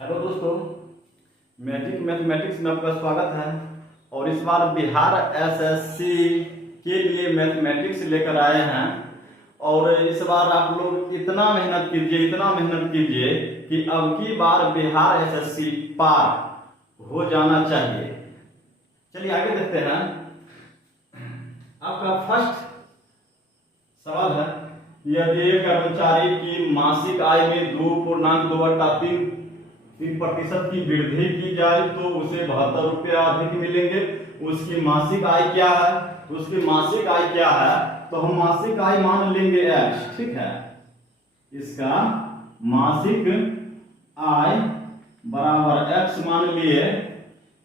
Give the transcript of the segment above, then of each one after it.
Hello दोस्तों, magic mathematics में आपका स्वागत है। और इस बार बिहार एसएससी के लिए मैथमेटिक्स लेकर आए हैं। और इस बार आप लोग इतना मेहनत कीजिए कि अब की बार बिहार एसएससी पार हो जाना चाहिए। चलिए आगे देखते हैं। आपका फर्स्ट सवाल है, यदि एक कर्मचारी की मासिक आय में 2.2/3% की वृद्धि की जाए तो उसे 72 रुपया अधिक मिलेंगे। उसकी मासिक आय क्या है? तो हम मासिक आय मान लेंगे x, ठीक है। इसका मासिक आय बराबर x मान लिए,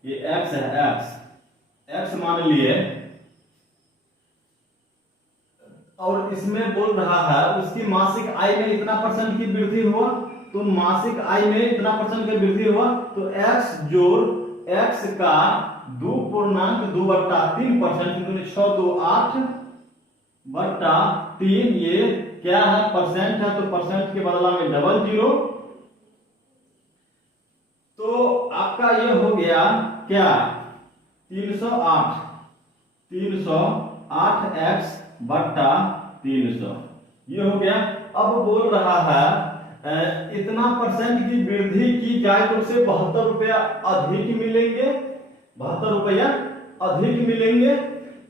ये x है, x मान लिए। और इसमें बोल रहा है उसकी मासिक आय में इतना % की वृद्धि हुआ, तो मासिक आय में इतना % की वृद्धि हुआ तो x जोड़ x का 2.2/3%, 6 2 8/3, ये क्या है? परसेंट है, तो परसेंट के बदला में 00। तो आपका ये हो गया क्या? 308x/300, ये हो गया। अब बोल रहा है इतना % की वृद्धि की जाए तो उसे 72 रुपया अधिक मिलेंगे। 72 रुपया अधिक मिलेंगे।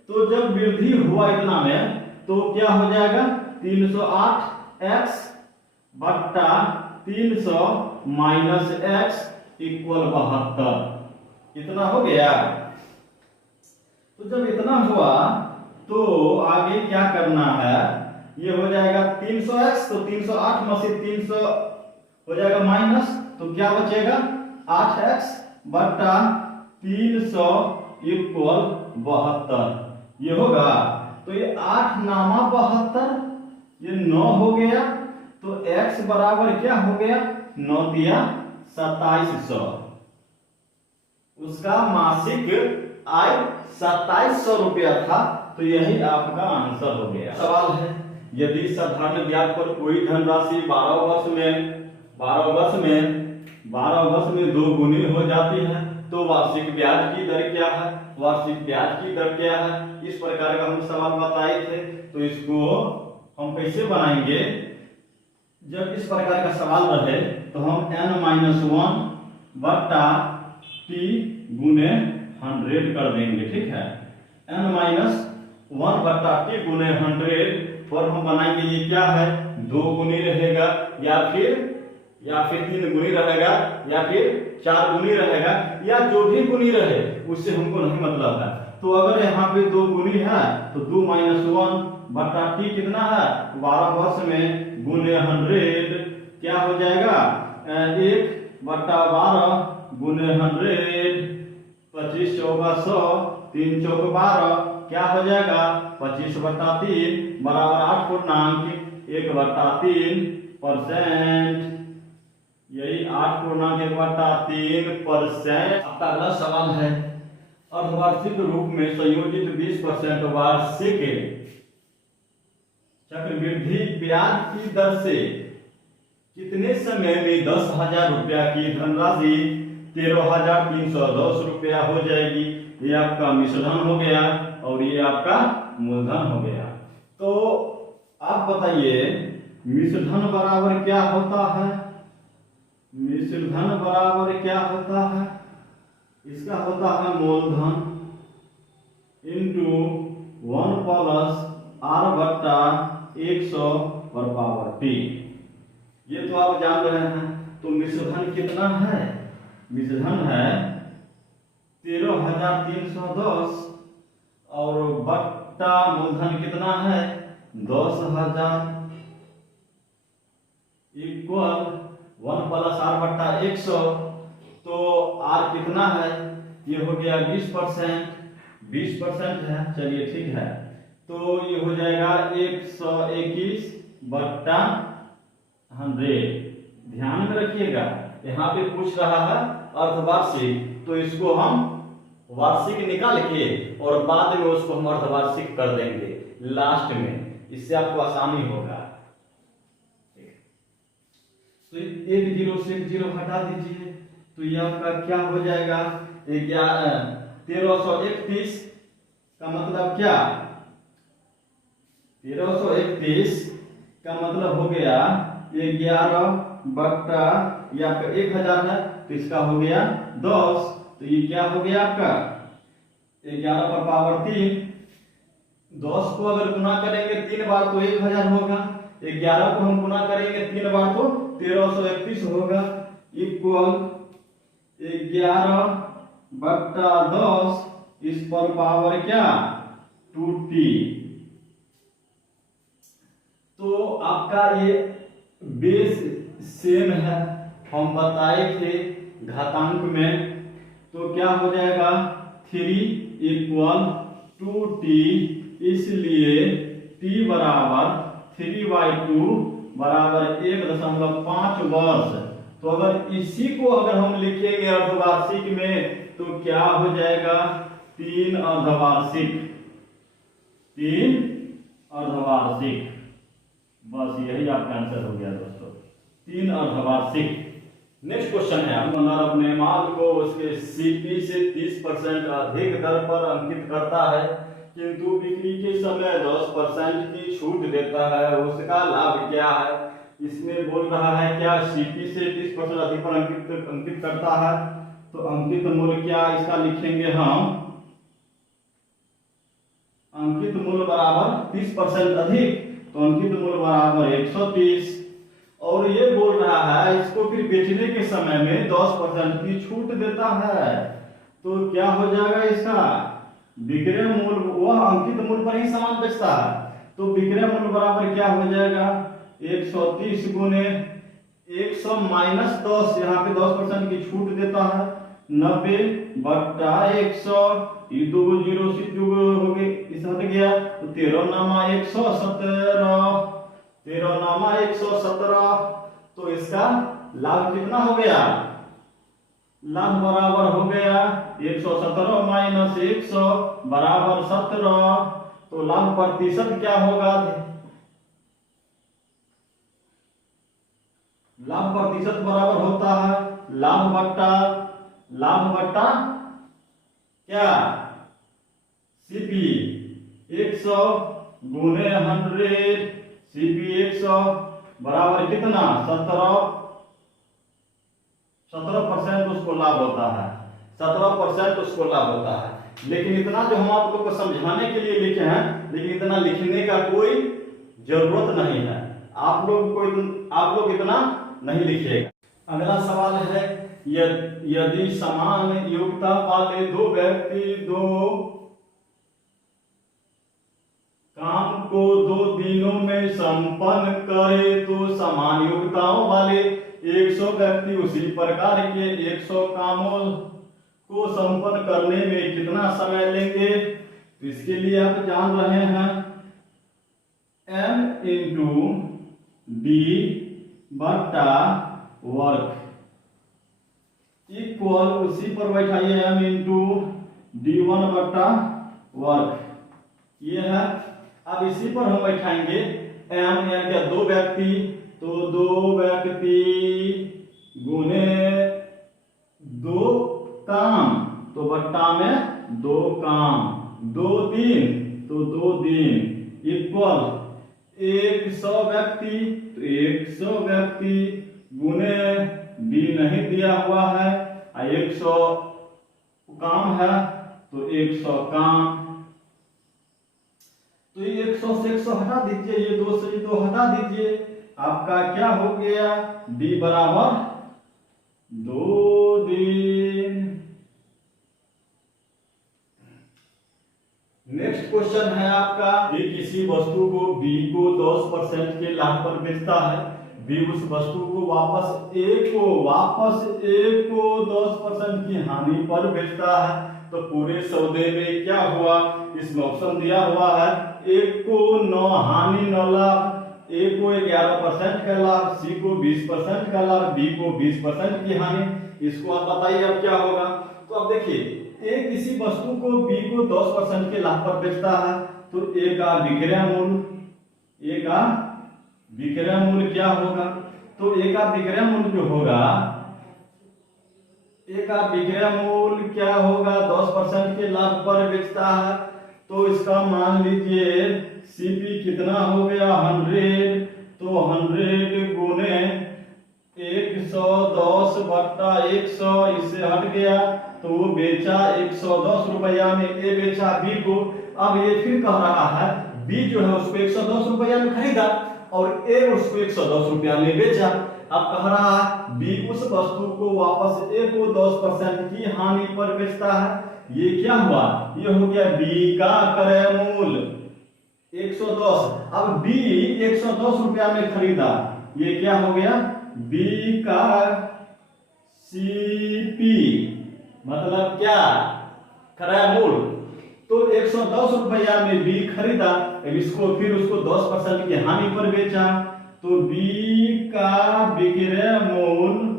तो जब वृद्धि हुआ इतना में तो क्या हो जाएगा? 308x/300 minus x equal 72। इतना हो गया। तो जब इतना हुआ तो आगे क्या करना है? ये हो जाएगा 300x, तो 308 में से 300 हो जाएगा माइनस, तो क्या बचेगा? 8x/300 इक्वल 72, ये होगा। तो ये 8 नामा 72, ये 9 हो गया। तो x बराबर क्या हो गया? 9 दिया 2700। उसका मासिक आय 2700 रुपया था। तो यही आपका आंसर हो गया। सवाल है, यदि साधारण ब्याज पर कोई धनराशि 12 वर्ष में 2 गुनी हो जाती है तो वार्षिक ब्याज की दर क्या है? इस प्रकार का हम सवाल बताए थे। तो इसको हम कैसे बनाएंगे? जब इस प्रकार का सवाल रहे तो हम n-1/t गुने 100 कर देंगे, ठीक है। n-1/t गुने 100 पर हम बनाएंगे, ये क्या है? 2 गुनी रहेगा या फिर 3 गुनी रहेगा या फिर 4 गुनी रहेगा, या जो भी गुनी रहे उससे हमको नहीं मतलब है। तो अगर यहाँ पे 2 गुनी है तो 2-1/t कितना है? 12 वर्ष में गुने 100 क्या हो जाएगा? 1/12 गुने 100, 25 चौका 100, 3 चौक 12, क्या हो जाएगा? 25/3 बराबर 8.1/3%। यही 8.1/3%। आपका अगला सवाल है, अर्धवार्षिक रूप में संयोजित 20% वार्षिक चक्रवृद्धि ब्याज की दर से कितने समय में 10,000 रुपया की धनराशि 13,310 रुपया हो जाएगी? ये आपका मिश्रधन हो गया और ये आपका मूलधन हो गया। तो आप बताइए मिश्रधन बराबर क्या होता है? इसका होता है मूलधन इंटू 1 प्लस r/100/t। ये तो आप जान रहे हैं। तो मिश्रधन कितना है? मिश्रधन है 13,310 और बट्टा मूलधन कितना है? 10,000 इक्वल 1 प्लस r/100। तो r कितना है? ये हो गया 20% है। चलिए ठीक है। तो ये हो जाएगा 121/100। ध्यान में रखिएगा, यहाँ पे पूछ रहा है अर्धवार्षिक, तो इसको हम वार्षिक निकाल के और बाद में उसको हम अर्धवार्षिक कर देंगे लास्ट में, इससे आपको आसानी होगा। तो एक जीरो से एक जीरो हटा दीजिए, तो ये आपका क्या हो जाएगा, 1331 का मतलब क्या, 1331 का मतलब हो गया 11 ये आपका 1000 है, तो इसका हो गया 10। तो ये क्या हो गया आपका 11 पर पावर 3, 10 को अगर गुना करेंगे 3 बार तो 1000 होगा, 11 को हम गुना करेंगे 3 बार तो 1331 होगा, इक्वल 11/10 इस पर पावर क्या 2t। तो आपका ये बेस सेम है, हम बताए थे घातांक में, तो क्या हो जाएगा 3 = 2t, इसलिए t बराबर 3/2 बराबर 1.5 वर्ष। तो अगर इसी को अगर हम लिखेंगे अर्धवार्षिक में तो क्या हो जाएगा 3 अर्धवार्षिक, 3 अर्धवार्षिक, बस यही आपका आंसर हो गया दोस्तों, 3 अर्धवार्षिक। नेक्स्ट क्वेश्चन है, ओनर अपने माल को उसके सीपी से 30% अधिक दर पर अंकित करता है किंतु बिक्री के समय 10% की छूट देता है, उसका लाभ क्या है। इसमें बोल रहा है क्या सीपी से 30% अधिक पर अंकित करता है, तो अंकित मूल्य क्या इसका लिखेंगे हम, अंकित मूल्य बराबर 30% अधिक, तो अंकित मूल्य बराबर 130। और ये बोल रहा है इसको फिर बेचने के समय में 10% की छूट देता है, तो क्या हो जाएगा इसका विक्रय मूल्य, वह अंकित मूल्य पर ही सामान बेचता है, तो विक्रय मूल्य बराबर क्या हो जाएगा 130 गुने 100 माइनस 10, यहाँ पे 10% की छूट देता है, 90/100, ये दो जीरो से दो हो गए, इस हट गया, तो 13 नामा 117, 13 नामा 117। तो इसका लाभ कितना हो गया, लाभ बराबर हो गया 117 माइनस 100 बराबर 17। तो लाभ प्रतिशत क्या होगा, लाभ प्रतिशत बराबर होता है लाभ बट्टा क्या सीपी, 100 गुने 100, सीपी 100 बराबर कितना 17% उसको लाभ होता है, 17% उसको लाभ होता है। लेकिन इतना जो हम आप लोग को समझाने के लिए लिखे हैं, लेकिन इतना लिखने का कोई जरूरत नहीं है, आप लोग इतना नहीं लिखिएगा। अगला सवाल है, यदि समान योग्यता वाले दो व्यक्ति दो काम को 2 दिनों में संपन्न करे तो समान योग्यताओं वाले 100 व्यक्ति उसी प्रकार के 100 कामों को संपन्न करने में कितना समय लेंगे। तो इसके लिए आप जान रहे हैं m × d बट्टा वर्क इक्वल, उसी पर बैठाइए m × d1 बट्टा वर्क, ये है। अब इसी पर हम बैठाएंगे m यानी क्या 2 व्यक्ति, तो 2 व्यक्ति गुने 2 काम, तो बट्टा में 2 काम, 2 दिन तो 2 दिन इक्वल 100 व्यक्ति, तो 100 व्यक्ति गुने डी नहीं दिया हुआ है, 100 काम है तो 100 काम, तो ये 100 से 100 हटा दीजिए, ये 2 से 2 हटा दीजिए, आपका क्या हो गया डी बराबर 2 दिन। नेक्स्ट क्वेश्चन है आपका, ये किसी वस्तु को बी को 10% के लाभ पर बेचता है, बी उस वस्तु को वापस ए को 10% की हानि पर बेचता है, तो पूरे सौदे में क्या हुआ, इसमें ऑप्शन दिया हुआ है ए को 9 हानि 9 लाभ, ए को 11% का लाभ, सी को 20% का लाभ, बी को 20% की हानि। इसको आप बताइए अब क्या होगा। तो अब देखिए ए किसी वस्तु को बी को 10% के लाभ पर बेचता है, तो ए का विक्रय मूल्य क्या होगा, तो ए का विक्रय मूल्य जो होगा, ए का विक्रय मूल्य क्या होगा, 10% के लाभ पर बेचता है, तो इसका मान लीजिए सीपी कितना हो गया 100, तो 100 गुने 110 बट्टा 100, इससे हट गया तो वो बेचा 110 रुपया में, ए बेचा बी को। अब ये फिर कह रहा है बी जो है उसको 110 रुपया में खरीदा और ए उसको 110 रुपया में बेचा। अब कह रहा है बी उस वस्तु को वापस ए को 10% की हानि पर बेचता है। ये क्या हुआ, ये हो गया बी का क्रय मूल्य 110। अब बी 110 रुपया में खरीदा, ये क्या हो गया बी का सीपी, मतलब क्या क्रय मूल्य। तो 110 रुपया में बी खरीदा, इसको फिर उसको 10% की हानि पर बेचा, तो बी का विक्रय मूल्य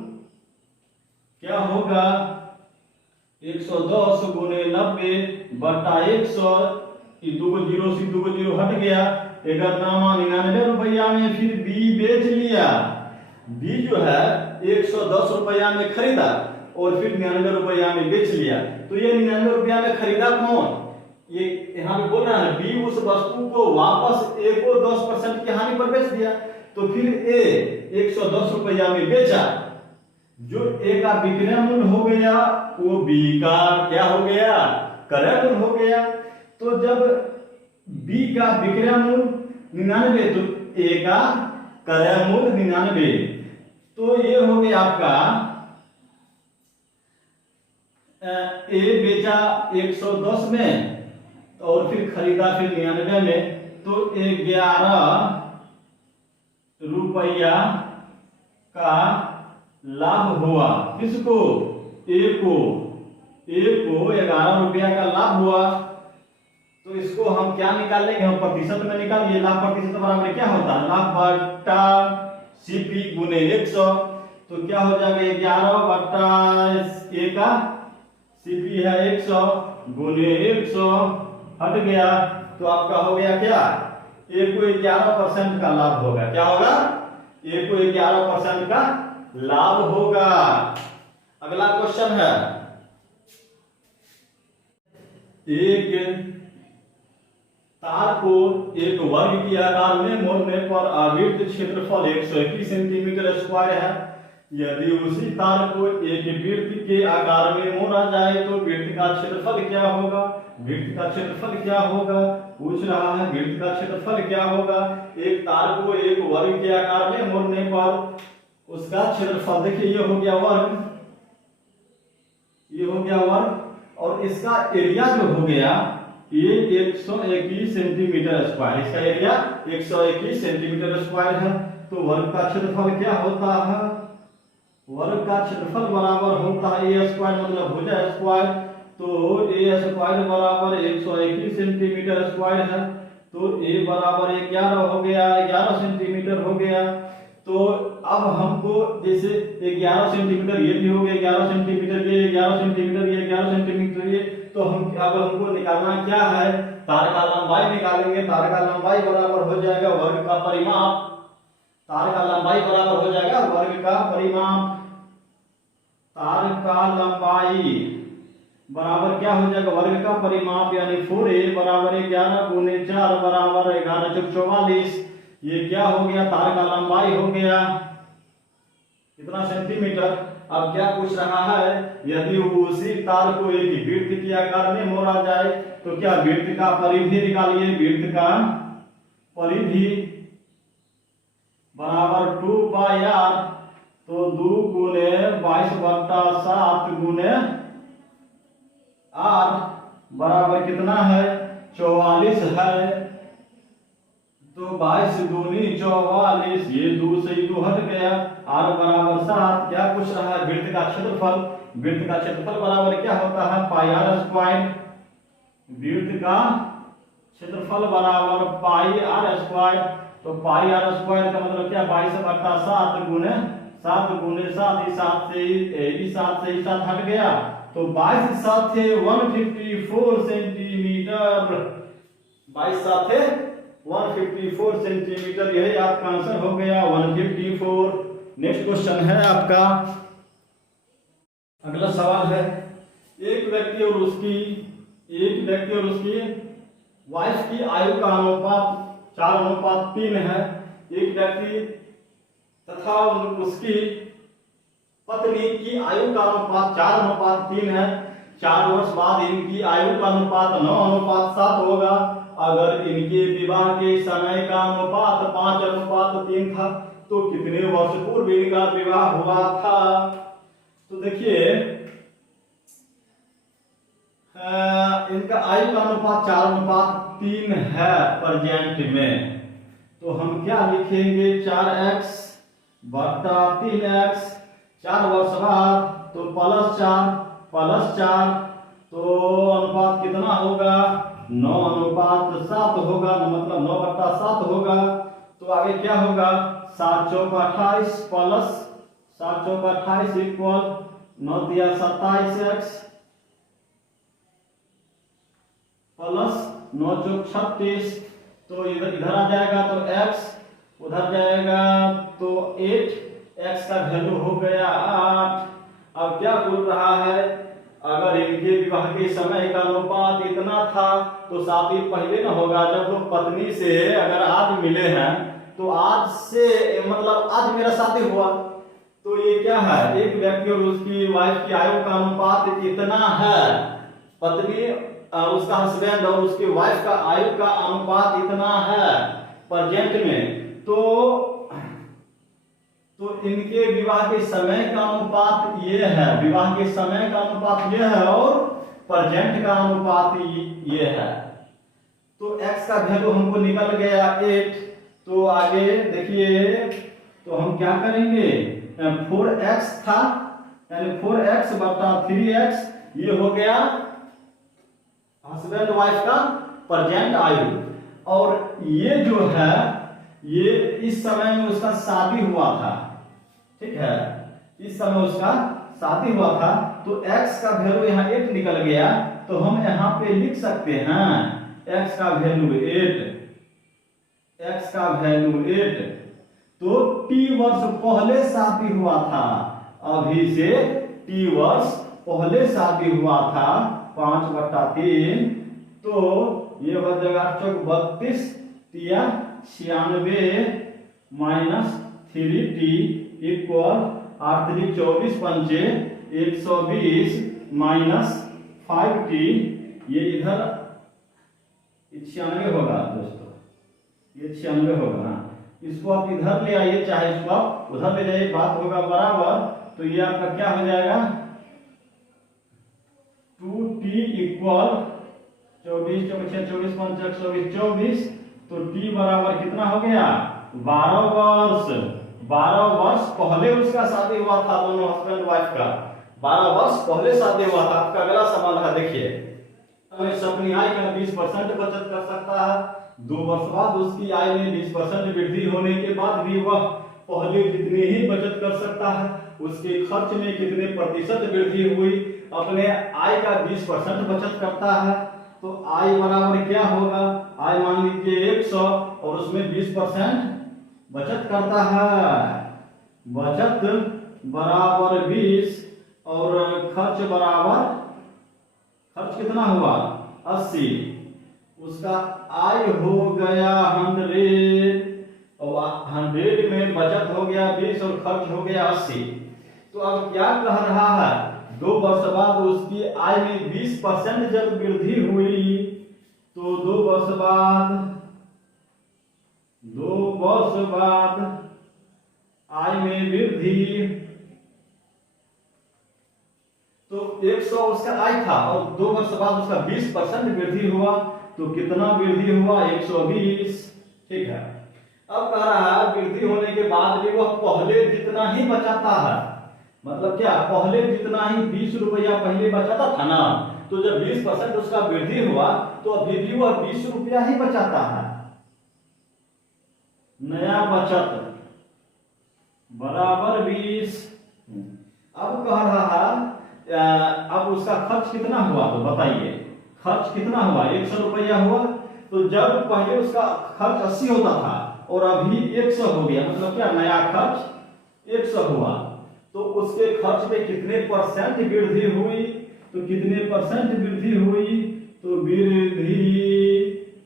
क्या होगा 110 गुने 90 बटा 100, दो जीरो से दो जीरो हट गया, 99 रुपया में फिर बी बेच लिया। बी जो है 110 रुपया में खरीदा और फिर 99 रुपया में बेच लिया। तो ये 99 रुपया में खरीदा कौन, ये यहाँ पे बोल रहा है बी उस वस्तु को वापस ए को 10% की हानि पर बेच दिया, तो फिर ए 110 रुपया में बेचा, जो ए का विक्रय मूल्य हो गया वो बी का क्या हो गया क्रय मूल्य हो गया। तो जब बी का विक्रय मूल्य 99 तो ए का क्रय मूल्य 99, तो ये हो गया आपका ए बेचा 110 में और फिर खरीदा फिर 99 में, तो 11 रुपया का लाभ हुआ। किसको, ए को 11 रुपया का लाभ हुआ। तो इसको हम क्या निकालेंगे, हम प्रतिशत में निकालिए। लाभ प्रतिशत बराबर क्या होता है, लाभ बट्टा सीपी गुने 100, तो क्या हो जाएगा 11 बट्टा ए का सीपी है 100 गुने 100 हट गया, तो आपका हो गया क्या, ए को 11% का लाभ होगा। क्या होगा, ए को 11% का लाभ होगा। अगला क्वेश्चन है, एक तार को एक वर्ग की आकार में मोड़ने पर आवृत्त क्षेत्रफल 121 सेंटीमीटर स्क्वायर है। यदि उसी तार को एक वृत्त के आकार में मोड़ा जाए तो वृत्त का क्षेत्रफल क्या होगा, वृत्त का क्षेत्रफल क्या होगा, पूछ रहा है वृत्त का क्षेत्रफल क्या होगा। एक तार को एक वर्ग के आकार में मोड़ने पर उसका क्षेत्रफल, देखिए ये हो गया वर्ग, ये हो गया वर्ग, और इसका एरिया जो हो गया ये 121 सेंटीमीटर स्क्वायर, इसका एरिया 121 सेंटीमीटर स्क्वायर है। तो वर्ग का क्षेत्रफल क्या होता है, वर्ग का क्षेत्रफल बराबर होता है ए स्क्वायर मतलब भुजा स्क्वायर, तो ए स्क्वायर बराबर 121 सेंटीमीटर स्क्वायर है, तो ए बराबर 11 हो गया, 11 सेंटीमीटर हो गया। तो अब हमको जैसे 11 सेंटीमीटर ये भी हो गया, 11 सेंटीमीटर ये, 11 सेंटीमीटर ये, 11 सेंटीमीटर ये, तो हम अब हमको निकालना क्या है, तार का लंबाई निकालेंगे। तार का लंबाई बराबर हो जाएगा वर्ग का परिमाप, तार का लंबाई बराबर हो जाएगा वर्ग का परिमाप। तार का लंबाई बराबर क्या हो जाएगा, वर्ग का परिमाप, यानी 4a बराबर 11 गुने 4 बराबर 11 चौक 44। ये क्या हो गया, तार का लंबाई हो गया कितना सेंटीमीटर। अब क्या पूछ रहा है, यदि उसी तार को एक वृत्त के आकार में मोड़ा जाए तो क्या वृत्त का परिधि निकालिए। वृत्त का परिधि बराबर 2 पाई r, तो 2 गुने 22 बट्टा 7 गुने r बराबर कितना है 44 है, तो 22 दूनी 44, ये 2 से 2 हट गया, r बराबर 7। क्या पूछ रहा है, वृत्त का क्षेत्रफल। वृत्त का क्षेत्रफल बराबर क्या होता है पाई r स्क्वायर, वृत्त का क्षेत्रफल बराबर पाई r स्क्वायर, तो पाई r स्क्वायर का मतलब क्या 22 बट्टा 7 गुने 7 गुने 7, 7 से 7 हट गया, तो 22 7 से 154 सेंटीमीटर, 22 7 से 154 सेंटीमीटर, यही आपका आंसर हो गया 154। नेक्स्ट क्वेश्चन है आपका, अगला सवाल है, एक व्यक्ति और उसकी वाइफ की आयु का अनुपात 4:3 है। एक व्यक्ति तथा उसकी पत्नी की आयु का अनुपात 4:3 है। 4 वर्ष बाद इनकी आयु का अनुपात 9:7 होगा। अगर इनके विवाह के समय का अनुपात 5:3 था तो कितने वर्ष पूर्व इनका विवाह हुआ था? तो देखिए, इनका आयु का अनुपात 4:3 है प्रेजेंट में, तो हम क्या लिखेंगे? 4x बटा 3x, 4 वर्ष बाद तो +4 तो अनुपात कितना होगा? 9:7 होगा, मतलब 9/7 होगा। तो आगे क्या होगा? 7 चौक 28 प्लस 7 चौक 28 इक्वल 9 दिया 27x प्लस 9 चौक 36, तो इधर आ जाएगा तो x, उधर जाएगा तो 8, x का वैल्यू हो गया 8। अब क्या बोल रहा है? अगर इनके विवाह के समय का अनुपात इतना था तो शादी पहले ना होगा, जब लोग पत्नी से अगर आज मिले हैं तो आज से मतलब आज मेरा शादी हुआ, तो ये क्या है? एक व्यक्ति और उसकी वाइफ की आयु का अनुपात इतना है, पत्नी उसका हस्बैंड और उसकी वाइफ का आयु का अनुपात इतना है प्रेजेंट में, तो इनके विवाह के समय का अनुपात ये है, विवाह के समय का अनुपात ये है और प्रेजेंट का अनुपात ये है। तो x का वैल्यू हमको निकल गया 8। तो आगे देखिए, तो हम क्या करेंगे? 4x था, यानी 4x बटा 3x, ये हो गया हस्बैंड वाइफ का प्रेजेंट आयु। और ये जो है, ये इस समय में उसका शादी हुआ था, ठीक है, इस समय उसका शादी हुआ था, तो x का वैल्यू यहाँ 8 निकल गया, तो हम यहाँ पे लिख सकते हैं x का वैल्यू 8, x का वैल्यू 8। तो t वर्ष पहले शादी हुआ था, अभी से t वर्ष पहले शादी हुआ था, 5/3, तो ये हो जाएगा 32 तिया 96 माइनस 3t इक्वल 8 3 24 पंचे 120 माइनस 5t, ये इधर 96 होगा दोस्तों, ये 96 होगा। इसको आप इधर ले आइए, चाहे इसको आप उधर ले जाइए, बात होगा बराबर। तो ये आपका क्या हो जाएगा? 2t इक्वल 24 24 24 124, तो t बराबर कितना हो गया? 12 वर्ष। 12 वर्ष पहले उसका शादी हुआ था, दोनों हस्बैंड वाइफ का 12 वर्ष पहले शादी हुआ था। आपका अगला सवाल है, देखिए, अपनी आय का 20% बचत कर सकता है। 2 वर्ष बाद उसकी आय में 20% वृद्धि होने के बाद भी वह पहले जितनी ही बचत कर सकता है। उसके खर्च में कितने प्रतिशत वृद्धि हुई? अपने आय का 20% बचत करता है, तो आय बराबर क्या होगा? आय मान लीजिए 100 और उसमें 20% बचत करता है, बचत बराबर 20 और खर्च बराबर, खर्च कितना हुआ? 80। उसका आय हो गया 100 और 100 में बचत हो गया 20 और खर्च हो गया 80। तो अब क्या कह रहा है? 2 वर्ष बाद उसकी आय में 20% जब वृद्धि हुई, तो 2 वर्ष बाद आय में वृद्धि, तो 100 उसका आय था और 2 वर्ष बाद उसका 20% वृद्धि हुआ, तो कितना वृद्धि हुआ? 120। ठीक है, अब कह रहा है वृद्धि होने के बाद भी वह पहले जितना ही बचाता है, मतलब क्या? पहले जितना ही 20 रुपया पहले बचाता था ना, तो जब 20% उसका वृद्धि हुआ तो अभी भी वह 20 रुपया ही बचाता है। नया बचत बराबर 20। अब कह रहा है अब उसका खर्च कितना हुआ? तो बताइए, खर्च कितना हुआ? 100 रुपया हुआ। तो जब पहले उसका खर्च 80 होता था और अभी 100 हो गया, मतलब क्या? नया खर्च 100 हुआ, तो उसके खर्च में कितने परसेंट वृद्धि हुई? तो कितने परसेंट वृद्धि हुई? तो वृद्धि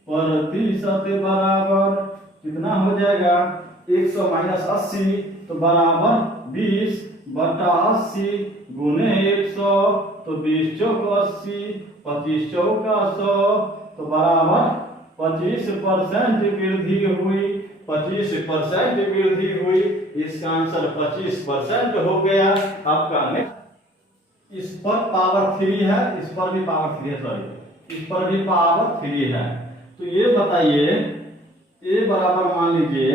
प्रतिशत बराबर कितना हो जाएगा? 100 माइनस 80 तो बराबर 20 बटा 80 गुने 100, तो 20 चौक 80, 25 चौका 100, तो बराबर 25% वृद्धि हुई। 25% वृद्धि हुई, इसका आंसर 25% हो गया आपका। नेक्स्ट, इस पर पावर 3 है, इस पर भी पावर 3 है, सॉरी इस पर भी पावर 3 है। तो ये बताइए, ए बराबर मान लीजिए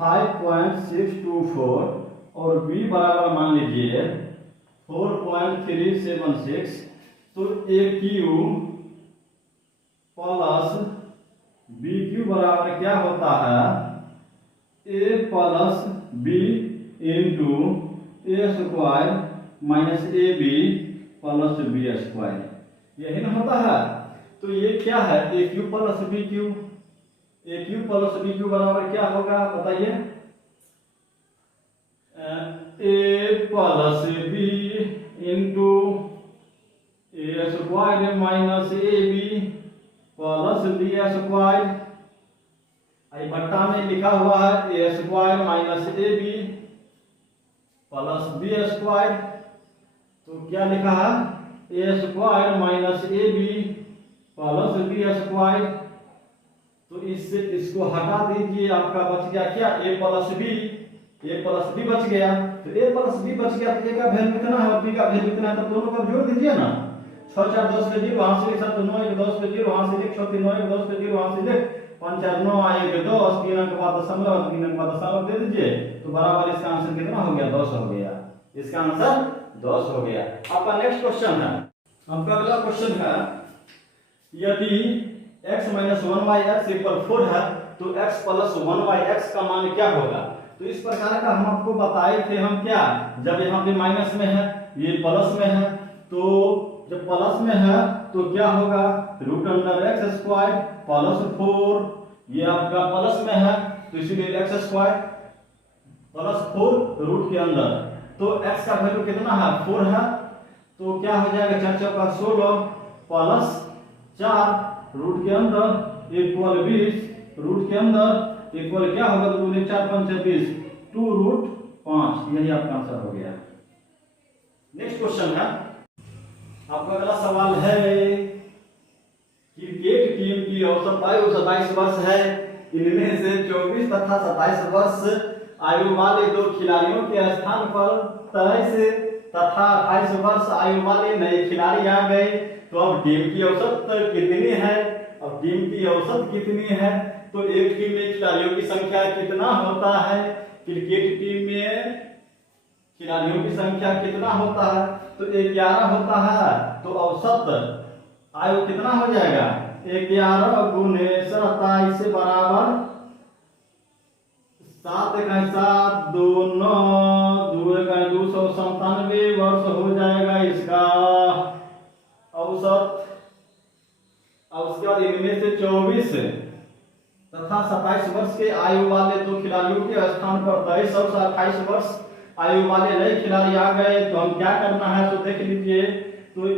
5.624 और बी बराबर मान लीजिए 4.376, तो A cube plus B cube बराबर क्या होता है? A plus B into A square minus A B plus B square, यही ना होता है। तो ये क्या है? A cube plus B cube, A cube plus B cube बराबर क्या होगा बताइए? A plus B into A square minus A B plus B square, I बट्टा में लिखा हुआ है A square minus A B plus B square, तो क्या लिखा है? A square minus A B plus B square. तो इससे इसको हटा दीजिए, आपका बच गया क्या? A plus B, A plus B बच गया। तो ए प्लस बी बच गया, तो ए का वैल्यू कितना है और बी का वैल्यू कितना है? तो दोनों का जोड़ दीजिए ना। 6 4 10 पे 0, वहां से 7 9 1 10 पे 0, वहां से 1 6 3 9 1 10 पे 0, वहां से 5 4 9 1 10, 3 अंक बाद दशमलव, 3 अंक बाद दशमलव दे दीजिए, तो बराबर इसका आंसर कितना हो गया? 10 हो गया। इसका आंसर 10 हो गया। आपका नेक्स्ट क्वेश्चन है, आपका अगला क्वेश्चन है, यदि x माइनस 1/x इक्वल 4 है, तो x प्लस 1/x का मान क्या होगा? तो इस प्रकार का हम आपको बताए थे हम क्या, जब यहाँ पे माइनस में है, ये प्लस में है, तो जब प्लस में है तो क्या होगा? Root under X square plus 4, ये आपका प्लस में है तो इसीलिए एक्स स्क्वायर प्लस 4 रूट के अंदर, तो x का वैल्यू कितना है? 4 है, तो क्या हो जाएगा? 4 चौका 16 प्लस 4 रूट के अंदर इक्वल 20 रूट के अंदर इक्वल क्या होगा? 2 4 5 20, 2 रूट 5, यही आपका आंसर हो गया। नेक्स्ट क्वेश्चन है, आपका अगला सवाल है, क्रिकेट टीम की औसत आयु 27 वर्ष है, इनमें से 24 तथा 27 वर्ष आयु वाले 2 खिलाड़ियों के स्थान पर 23 तथा 28 वर्ष आयु वाले नए खिलाड़ी आ गए, तो अब टीम की औसत कितनी है? अब टीम की औसत कितनी है? तो एक टीम में खिलाड़ियों की संख्या कितना होता है? क्रिकेट टीम में खिलाड़ियों की संख्या कितना होता है? तो 11 होता है, तो औसत आयु कितना हो जाएगा? 11 गुने 27 बराबर 7 का 7 2 9 2 का 297 वर्ष हो जाएगा इसका औसत। और उसके बाद इनमें से 24 तथा 27 वर्ष के आयु वाले 2 खिलाड़ियों के स्थान पर 23 और 28 वर्ष आयु वाले नए खिलाड़ी आ गए, तो हम क्या करना है? तो देख लीजिए, तो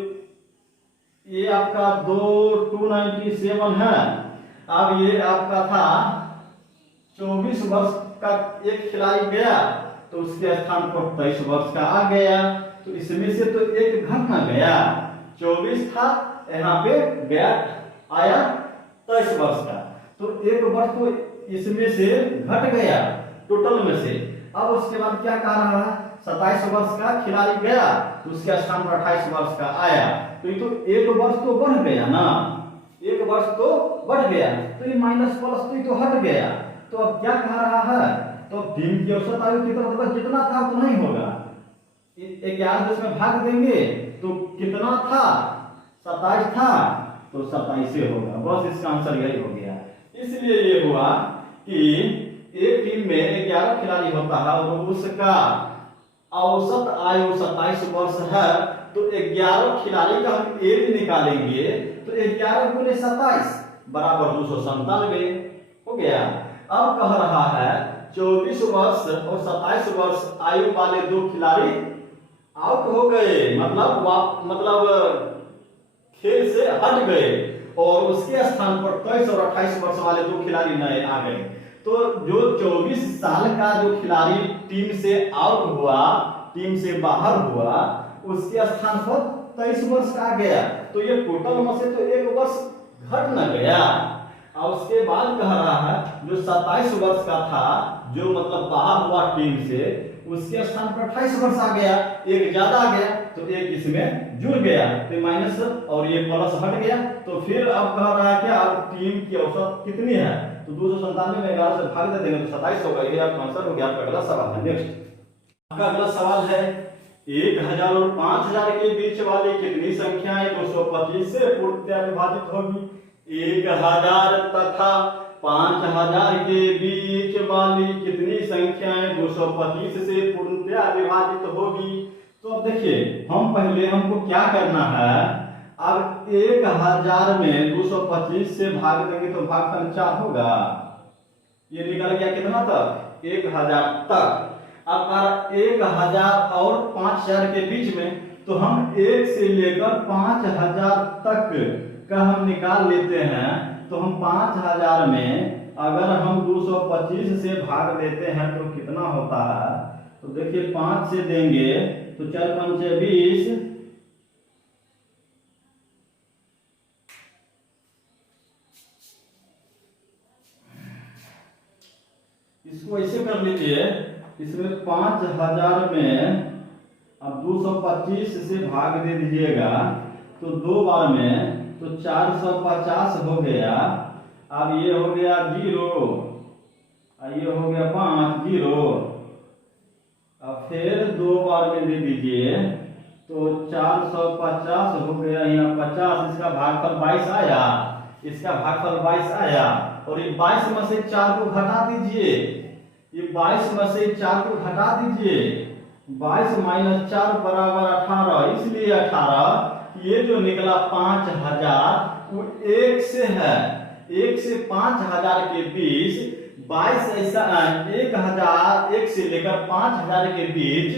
ये आपका 297 है। अब ये आपका था 24 वर्ष का एक खिलाड़ी गया, तो उसके स्थान पर 23 वर्ष का आ गया, तो इसमें से तो एक घट ना गया, 24 था यहाँ पे गया आया 23 वर्ष का, तो एक वर्ष तो इसमें से घट गया टोटल में से। अब उसके बाद क्या कह रहा है? 27 वर्ष का खिलाड़ी गया, तो उसके स्थान पर 28 वर्ष का आया, तो ये तो एक वर्ष तो बढ़ गया ना, एक वर्ष तो बढ़ गया, तो ये माइनस प्लस तो ये तो हट गया। तो अब क्या कह रहा है? तो टीम की औसत आयु कितना होगा? जितना था उतना ही होगा। 11 में भाग देंगे तो कितना था? 27 था, तो 27 ही होगा, बस इसका आंसर यही हो गया। इसलिए ये हुआ कि एक टीम में 11 खिलाड़ी होता है और उसका औसत आयु 27 वर्ष है, तो 11 खिलाड़ी का हम एज निकालेंगे, तो 11 गुने 27 बराबर 297 हो गया। अब कह रहा है 24 वर्ष और 27 वर्ष आयु वाले दो खिलाड़ी आउट हो गए, मतलब खेल से हट गए और उसके स्थान पर 23 और 28 वर्ष वाले दो खिलाड़ी नए आ गए। तो जो 24 साल का जो खिलाड़ी टीम से आउट हुआ, टीम से बाहर हुआ, उसके स्थान पर 23 वर्ष का आ गया। तो ये टोटल में से तो एक वर्ष घट न गया। और उसके बाद कह रहा है जो 27 वर्ष का था, जो मतलब बाहर हुआ टीम से, उसके स्थान पर 28 वर्ष आ गया, एक ज्यादा आ गया, तो एक इसमें जुड़ गया, तो माइनस और ये प्लस हट गया। तो फिर अब कह रहा है कि अब टीम की औसत कितनी है, तो 297 में 11 से भाग दे देंगे तो 27 होगा। ये आपका आंसर हो गया। आपका अगला सवाल है। नेक्स्ट आपका अगला सवाल है 1000 और 5000 के बीच वाली कितनी संख्याएं 225 से पूर्णतया विभाजित होगी। 1000 तथा 5000 के बीच वाली कितनी संख्याएं 225 से पूर्णतया विभाजित होगी। तो अब देखिए, हमको क्या करना है, अब 1000 में 225 से भाग देंगे तो भागफल 4 होगा। ये निकल गया कितना तक, 1000 तक। अब 1000 और 5000 के बीच में, तो हम 1 से लेकर 5000 तक का हम निकाल लेते हैं। तो हम 5000 में अगर हम 225 से भाग देते हैं तो कितना होता है, तो देखिए 5 से देंगे तो 4 5 20, इसको ऐसे कर लीजिए, इसमें 5000 में अब 225 से भाग दे दीजिएगा तो 2 बार में, तो 450 हो गया। अब ये हो गया 0, ये हो गया 5 0, अब फिर 2 बार में दे दीजिए तो 450 हो गया, यहाँ 50, इसका भागफल 22 आया, इसका भागफल 22 आया। और ये 22 में से 4 को घटा दीजिए, ये 22 में से 4 को घटा दीजिए, 22 माइनस 4 बराबर 18, इसलिए 18 ये जो निकला 5000 वो 1 से है, 1 से 5000 के बीच 22 ऐसा 1000, 1 से लेकर 5000 के बीच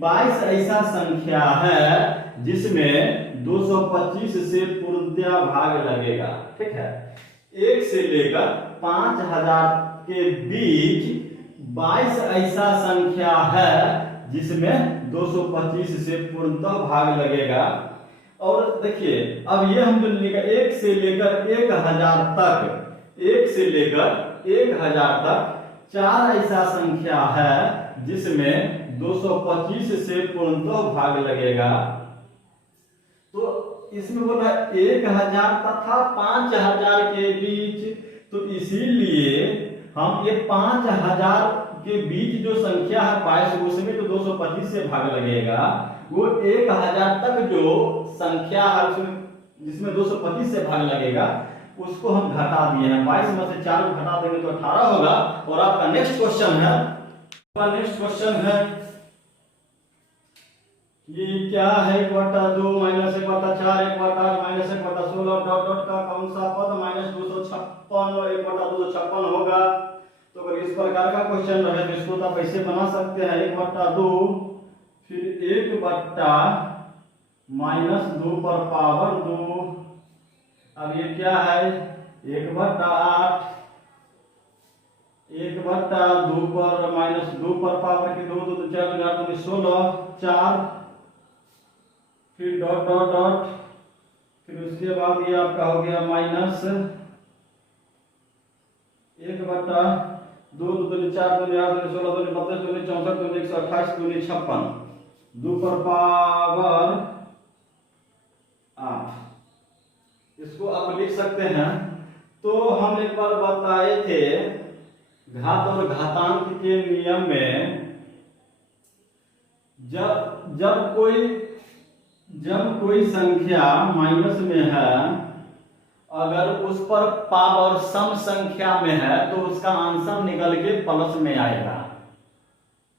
22 ऐसा संख्या है जिसमें 225 से पूर्णतया भाग लगेगा। ठीक है, 1 से लेकर 5000 के बीच 22 ऐसा संख्या है जिसमें 225 से पूर्णतः भाग लगेगा। और देखिए, अब ये हम जो लिखा 1 से लेकर 1000 तक, 1 से लेकर 1000 तक 4 ऐसा संख्या है जिसमें 225 से पूर्णतः भाग लगेगा। तो इसमें बोला 1000 तथा 5000 के बीच, तो इसीलिए हम ये 5000 के बीच जो संख्या है 22, उसमें तो 225 से भाग लगेगा। वो 1000 तक जो संख्या है जिसमें 225 से भाग लगेगा, उसको हम घटा दिए हैं। 22 में से 4 को घटा देंगे तो 18 होगा। और आपका नेक्स्ट क्वेश्चन है, ये क्या है, 1/2 माइनस 1/4 1/8 माइनस 1/16 डॉट डॉट का कौन सा पद माइनस 256 और 1/256 होगा। तो अगर इस प्रकार का क्वेश्चन रहे तो इसको तो आप ऐसे बना सकते हैं, 1/2 फिर 1 माइनस 2 पर पावर 2। अब ये क्या है, 1/8 1/2 पर माइनस 2 पर पावर की 2 2 4 4 16 4, फिर डॉट डॉट डॉट, फिर उसके बाद ये आपका हो गया माइनस 1/2 2 4 2 8 2 16 2 32 2 64 2 128 2 56, 2 पर पावर 8। इसको आप लिख सकते हैं। तो हम एक बार बताए थे घात और घातांक के नियम में, जब कोई संख्या माइनस में है, अगर उस पर पावर सम संख्या में है तो उसका आंसर निकल के प्लस में आएगा।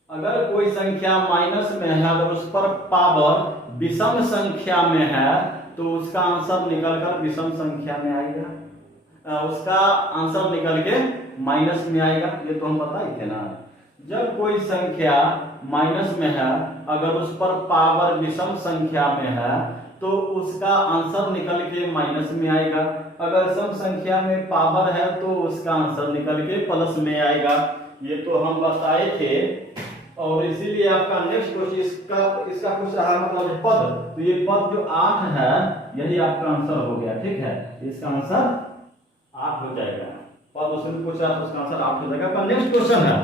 अगर कोई संख्या माइनस में है, अगर उस पर पावर विषम संख्या में है तो उसका आंसर निकल कर विषम संख्या में आएगा, उसका आंसर निकल के माइनस में आएगा, ये तो हम बताए थे ना। जब कोई संख्या माइनस में है, अगर उस पर पावर विषम संख्या में है तो उसका आंसर निकल के माइनस में आएगा। अगर सम संख्या में पावर है तो उसका आंसर निकल के प्लस में आएगा। ये तो हम बताए थे। और इसीलिए आपका नेक्स्ट क्वेश्चन इसका कुछ रहा, मतलब पद, तो ये पद जो 8 है यही आपका आंसर हो गया, ठीक है। इसका आंसर 8 हो जाएगा। पद उसमें पूछा तो उसका आंसर 8 हो जाएगा। नेक्स्ट क्वेश्चन है